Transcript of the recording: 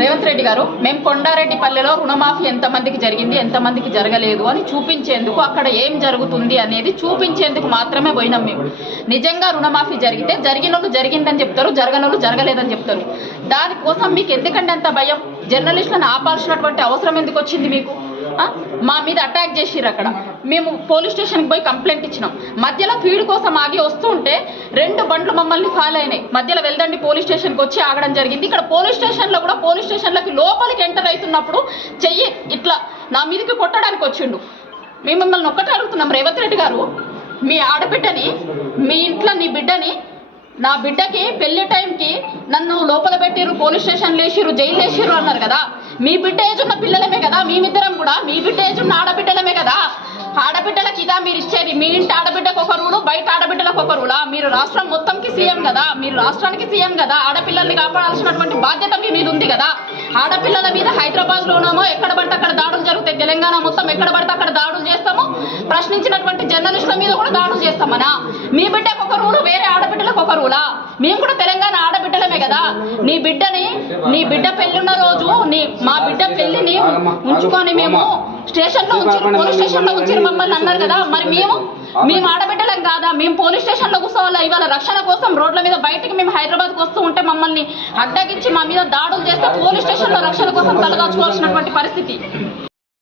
రేవంత్ రెడ్డి గారు, మేము కొండారెడ్డిపల్లెలో రుణమాఫీ ఎంతమందికి జరిగింది, ఎంతమందికి జరగలేదు అని చూపించేందుకు, అక్కడ ఏం జరుగుతుంది అనేది చూపించేందుకు మాత్రమే పోయినాం మేము. నిజంగా రుణమాఫీ జరిగితే జరిగినోళ్ళు జరిగిందని చెప్తారు, జరగనోళ్ళు జరగలేదని చెప్తారు. దానికోసం మీకు ఎందుకంటే అంత భయం? జర్నలిస్టులను ఆపాల్సినటువంటి అవసరం ఎందుకు వచ్చింది మీకు? మా మీద అటాక్ చేసిర్రు. అక్కడ మేము పోలీస్ స్టేషన్కి పోయి కంప్లైంట్ ఇచ్చినాం. మధ్యలో ఫీడ్ కోసం ఆగి వస్తూ ఉంటే 2 బండ్లు మమ్మల్ని ఫాలో అయినాయి. మధ్యలో వెళ్దండి పోలీస్ స్టేషన్కి వచ్చి ఆగడం జరిగింది. ఇక్కడ పోలీస్ స్టేషన్లో కూడా పోలీస్ స్టేషన్లకి లోపలికి ఎంటర్ అవుతున్నప్పుడు చెయ్యి ఇట్లా నా మీదకి కొట్టడానికి వచ్చిండు. మేము మిమ్మల్ని ఒక్కటే అడుగుతున్నాం, రేవంత్ రెడ్డి గారు, మీ ఆడబిడ్డని, మీ ఇంట్లో నీ బిడ్డని, నా బిడ్డకి పెళ్లి టైంకి నన్ను లోపల పెట్టిరు, పోలీస్ స్టేషన్లు వేసిరు, జైలు వేసిరు అన్నారు కదా. మీ బిడ్డ ఏజ్ ఉన్న పిల్లలమే కదా, మేమిద్దరం కూడా మీ బిడ్డ ఏజ్ ఉన్న ఆడబిడ్డలమే కదా. ఆడబిడ్డలకు ఇదా మీరు ఇచ్చేది? మీ ఇంటి ఆడబిడ్డకు ఒక రూలు, బయట ఆడబిడ్డలకు ఒక రూలా? మీరు రాష్ట్రం మొత్తంకి సీఎం కదా, మీరు రాష్ట్రానికి సీఎం కదా. ఆడపిల్లల్ని కాపాడాల్సినటువంటి బాధ్యత మీ మీద ఉంది కదా. ఆడపిల్లల మీద హైదరాబాద్లోనేమో ఎక్కడ పడితే అక్కడ దాడులు జరుగుతాయి, తెలంగాణ మొత్తం ఎక్కడ పడితే అక్కడ దాడులు చేస్తాము, ప్రశ్నించినటువంటి జర్నలిస్టుల మీద కూడా దాడులు చేస్తామనా? మీ బిడ్డకు ఒక రూలు, వేరే ఆడబిడ్డలకు ఒక రూలా? మేము కూడా తెలంగాణ ఆడబిడ్డలమే కదా. నీ బిడ్డ పెళ్ళిన్న రోజు మా బిడ్డ పెళ్లిని ఉంచుకొని మేము స్టేషన్లో ఉంచి, పోలీస్ స్టేషన్లో ఉంచి మమ్మల్ని అన్నారు కదా. మరి మేము ఆడబిడ్డలం కాదా? మేము పోలీస్ స్టేషన్లో కూర్చోవాలా? ఇవాళ రక్షణ కోసం రోడ్ల మీద బయటికి మేము హైదరాబాద్కి వస్తూ ఉంటే మమ్మల్ని అడ్డగించి మా మీద దాడులు చేస్తే పోలీస్ స్టేషన్లో రక్షణ కోసం తలదాచుకోవాల్సినటువంటి పరిస్థితి.